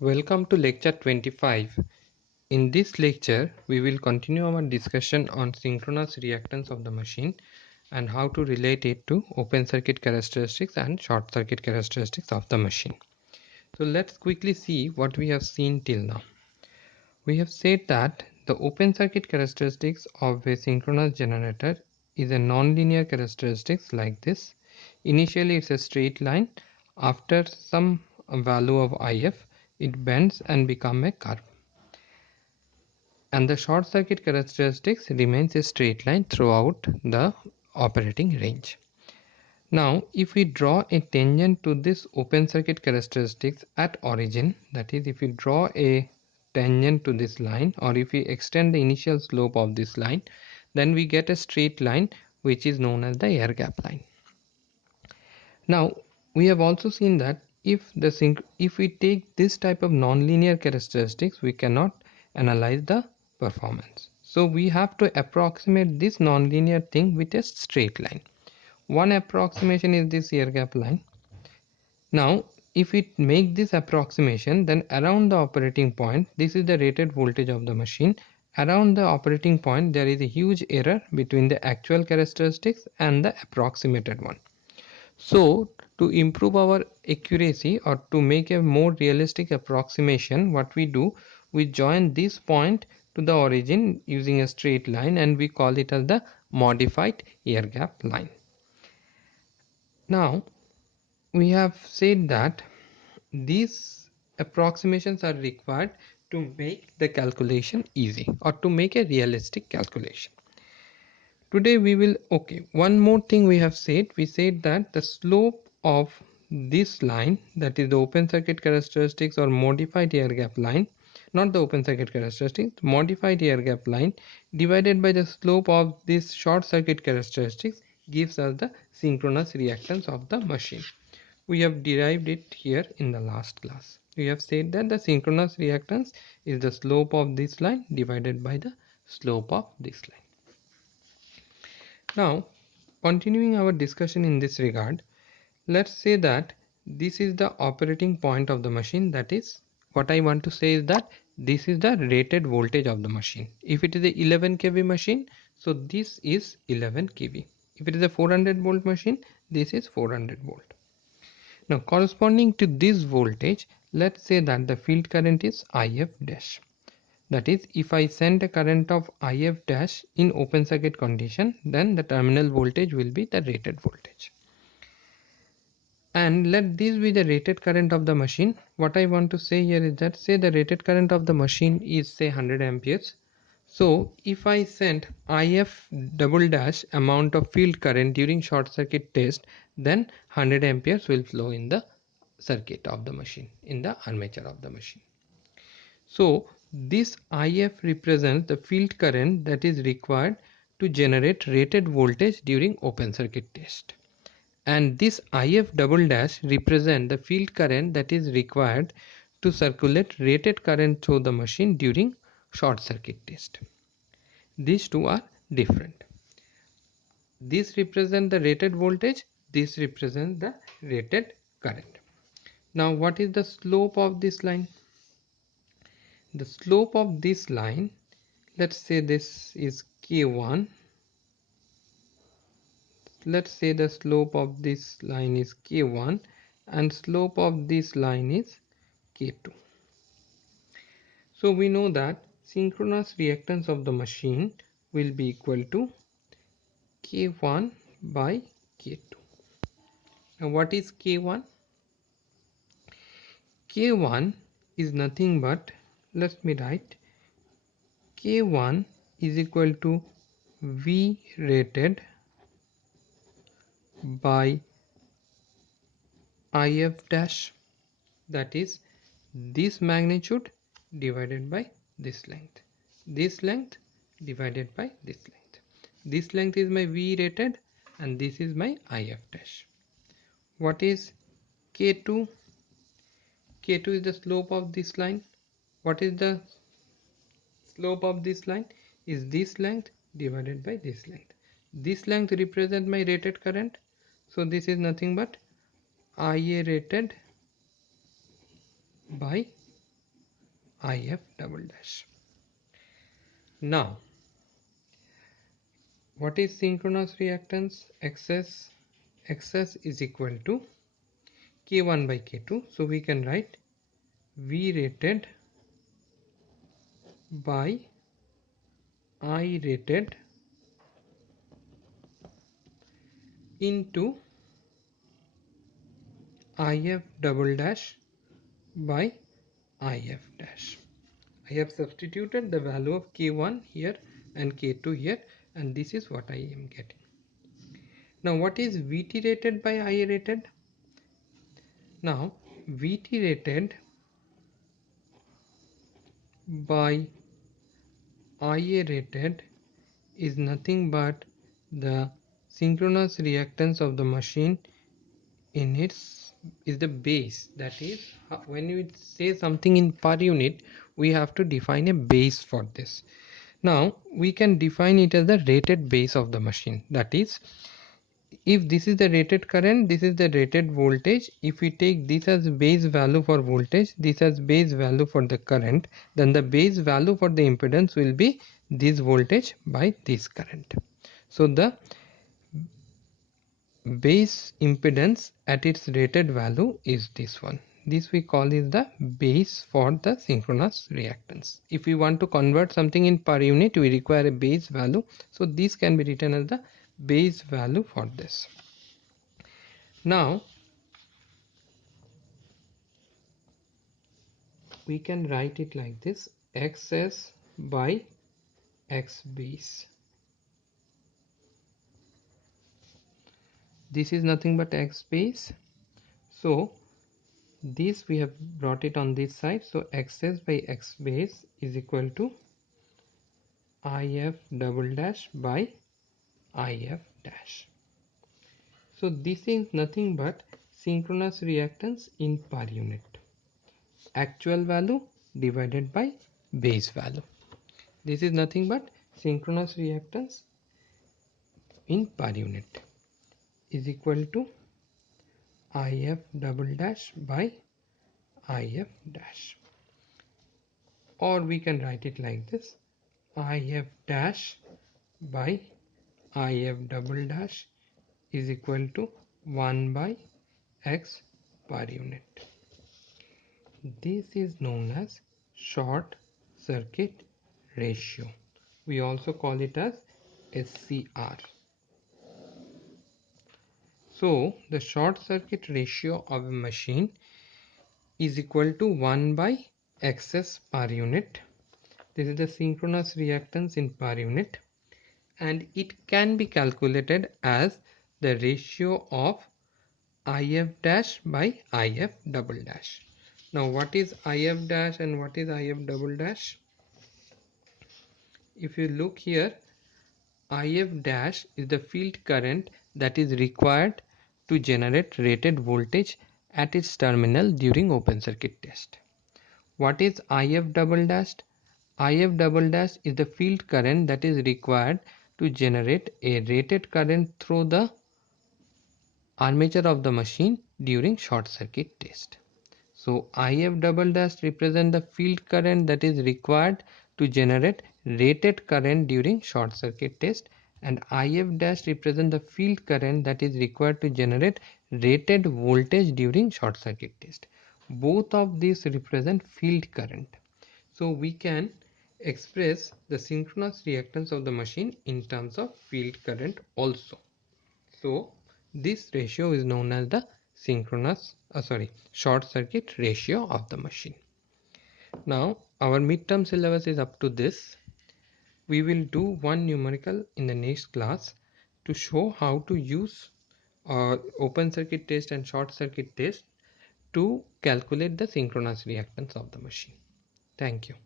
Welcome to lecture 25. In this lecture, we will continue our discussion on synchronous reactance of the machine and how to relate it to open circuit characteristics and short circuit characteristics of the machine. So let's quickly see what we have seen till now. We have said that the open circuit characteristics of a synchronous generator is a nonlinear characteristics like this. Initially it's a straight line. After some value of IF, it bends and become a curve. And the short circuit characteristics remains a straight line throughout the operating range. Now if we draw a tangent to this open circuit characteristics at origin, that is if we draw a tangent to this line or if we extend the initial slope of this line, then we get a straight line which is known as the air gap line. Now we have also seen that if we take this type of nonlinear characteristics, we cannot analyze the performance. So we have to approximate this nonlinear thing with a straight line. One approximation is this air gap line. Now if we make this approximation, then around the operating point, this is the rated voltage of the machine. Around the operating point there is a huge error between the actual characteristics and the approximated one. So to improve our accuracy or to make a more realistic approximation, what we do, we join this point to the origin using a straight line and we call it as the modified air gap line. Now we have said that these approximations are required to make the calculation easy or to make a realistic calculation. Today we will, one more thing we have said, we said that the slope of this line, that is the open circuit characteristics or modified air gap line, not the open circuit characteristics, modified air gap line divided by the slope of this short circuit characteristics gives us the synchronous reactance of the machine. We have derived it here in the last class. We have said that the synchronous reactance is the slope of this line divided by the slope of this line. Now, continuing our discussion in this regard, let's say that this is the operating point of the machine. That is, what I want to say is that this is the rated voltage of the machine. If it is a 11 kV machine, so this is 11 kV. If it is a 400 volt machine, this is 400 volt. Now, corresponding to this voltage, let's say that the field current is IF dash. That is, if I send a current of IF dash in open circuit condition, then the terminal voltage will be the rated voltage. And let this be the rated current of the machine. What I want to say here is that, say the rated current of the machine is say 100 amperes. So if I send IF double dash amount of field current during short circuit test, then 100 amperes will flow in the circuit of the machine, in the armature of the machine. So this IF represents the field current that is required to generate rated voltage during open circuit test. And this IF double dash represents the field current that is required to circulate rated current through the machine during short circuit test. These two are different. This represents the rated voltage, this represents the rated current. Now what is the slope of this line? The slope of this line, let's say this is K1. Let's say the slope of this line is K1 and slope of this line is K2. So we know that synchronous reactance of the machine will be equal to K1 by K2. Now what is K1? K1 is nothing but, let me write, K1 is equal to V rated by IF dash, that is this magnitude divided by this length, this length divided by this length. This length is my V rated and this is my IF dash. What is K2? K2 is the slope of this line. What is the slope of this line? Is this length divided by this length. This length represents my rated current, so this is nothing but IA rated by IF double dash. Now, what is synchronous reactance? Xs is equal to K1 by K2. So we can write V rated by I rated into IF double dash by IF dash. I have substituted the value of K1 here and K2 here, and this is what I am getting. Now what is VT rated by IA rated? Now VT rated by IA rated is nothing but the synchronous reactance of the machine in its is the base. That is, when we say something in per unit, we have to define a base for this. Now we can define it as the rated base of the machine. That is, if this is the rated current, this is the rated voltage. If we take this as base value for voltage, this as base value for the current, then the base value for the impedance will be this voltage by this current. So the base impedance at its rated value is this one. This we call is the base for the synchronous reactance. If we want to convert something in per unit, we require a base value. So this can be written as the base value for this. Now we can write it like this: Xs by X base. This is nothing but X base. So this we have brought it on this side. So Xs by X base is equal to IF double dash by IF dash. So this is nothing but synchronous reactance in per unit. Actual value divided by base value. This is nothing but synchronous reactance in per unit is equal to IF double dash by IF dash. Or we can write it like this: IF dash by IF double dash is equal to 1 by X per unit. This is known as short circuit ratio. We also call it as SCR. So the short circuit ratio of a machine is equal to 1 by Xs per unit. This is the synchronous reactance in per unit, and it can be calculated as the ratio of IF dash by IF double dash. Now what is IF dash and what is IF double dash? If you look here, IF dash is the field current that is required to generate rated voltage at its terminal during open circuit test. What is IF double dash? IF double dash is the field current that is required to generate a rated current through the armature of the machine during short circuit test. So IF double dash represent the field current that is required to generate rated current during short circuit test, and IF dash represent the field current that is required to generate rated voltage during short circuit test. Both of these represent field current. So we can express the synchronous reactance of the machine in terms of field current also. So this ratio is known as the short circuit ratio of the machine. Now our midterm syllabus is up to this. We will do one numerical in the next class to show how to use open circuit test and short circuit test to calculate the synchronous reactance of the machine. Thank you.